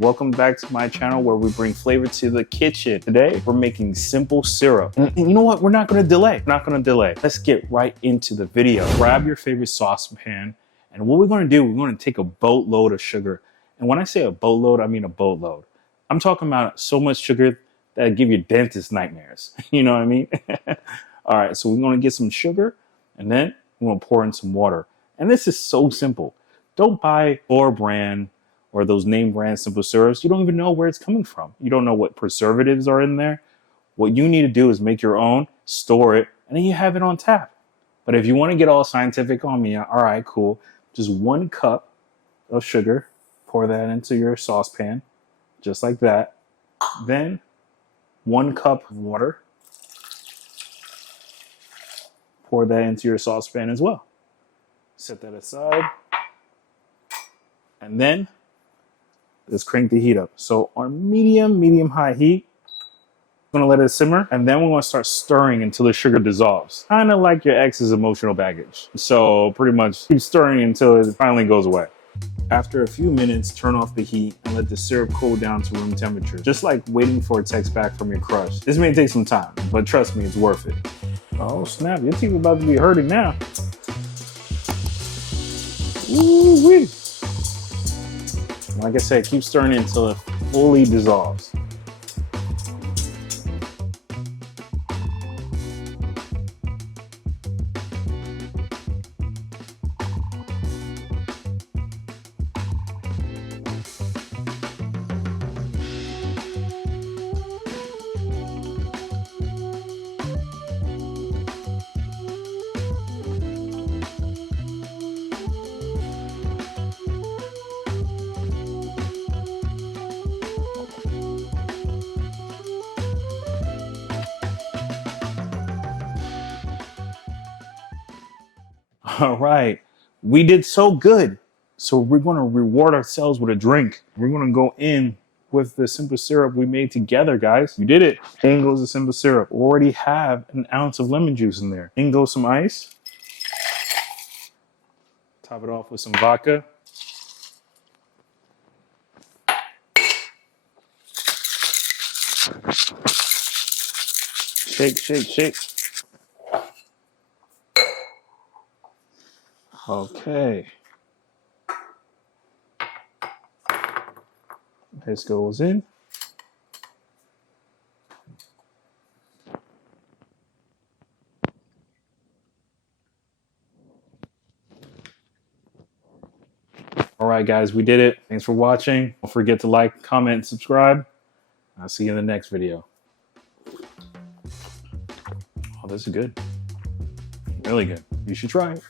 Welcome back to my channel where we bring flavor to the kitchen. Today, we're making simple syrup. And you know what? We're not gonna delay. Let's get right into the video. Grab your favorite saucepan. And what we're gonna do, we're gonna take a boatload of sugar. And when I say a boatload, I mean a boatload. I'm talking about so much sugar that give you dentist nightmares. You know what I mean? All right, so we're gonna get some sugar and then we're gonna pour in some water. And this is so simple. Don't buy store brand or those name brand simple syrups. You don't even know where it's coming from. You don't know what preservatives are in there. What you need to do is make your own, store it, and then you have it on tap. But if you want to get all scientific on me, all right, cool. Just 1 cup of sugar, pour that into your saucepan, just like that. Then 1 cup of water, pour that into your saucepan as well. Set that aside. And then let's crank the heat up. So on medium-high heat, I'm gonna let it simmer, and then we're gonna start stirring until the sugar dissolves. Kind of like your ex's emotional baggage. So pretty much keep stirring until it finally goes away. After a few minutes, turn off the heat and let the syrup cool down to room temperature. Just like waiting for a text back from your crush. This may take some time, but trust me, it's worth it. Oh snap, your teeth are about to be hurting now. Ooh-wee. Like I said, keep stirring it until it fully dissolves. All right, we did so good. So we're gonna reward ourselves with a drink. We're gonna go in with the simple syrup we made together, guys. You did it. In goes the simple syrup. We already have an ounce of lemon juice in there. In goes some ice. Top it off with some vodka. Shake, shake, shake. Okay. This goes in. All right, guys, we did it. Thanks for watching. Don't forget to like, comment, and subscribe. I'll see you in the next video. Oh, this is good. Really good. You should try it.